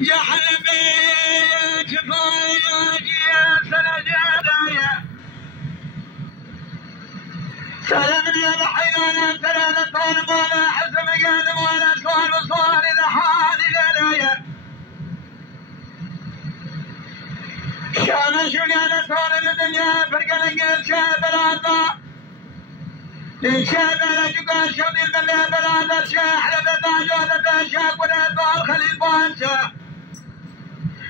يا حلبي كفاية يا سندايا سلمني الحيوان ثلاثة طالب ولا حزم قادم ولا سؤال وصوال إذا حالي لدايا شانا شغانا طالب الدنيا فرق الانجل شاب العطاء للشاب لا تقال شغل البلاد بالعطاء شاح لبدا جودة شاك ولا الخليل بوانشا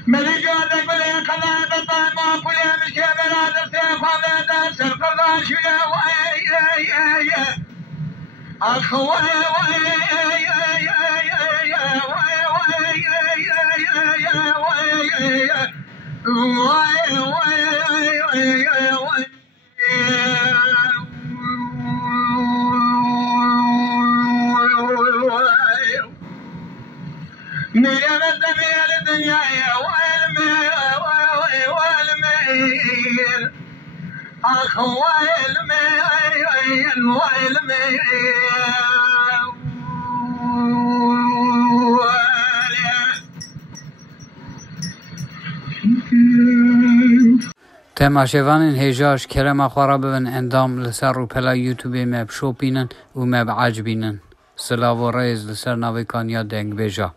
من جودك بلي خلا بطان ما كل مش بلا درسي خلا درس القرآن شيا ويا أخوي ميل الدنيا الدنيا والميل أخوي الميل والميل تماشاوان هجاش کرم خوارا ببن اندام لسر رو پلا یوتیوبی مب شو بینن و مب عجبینن سلاو و ریز لسر ناوی کانیا دنگ بجا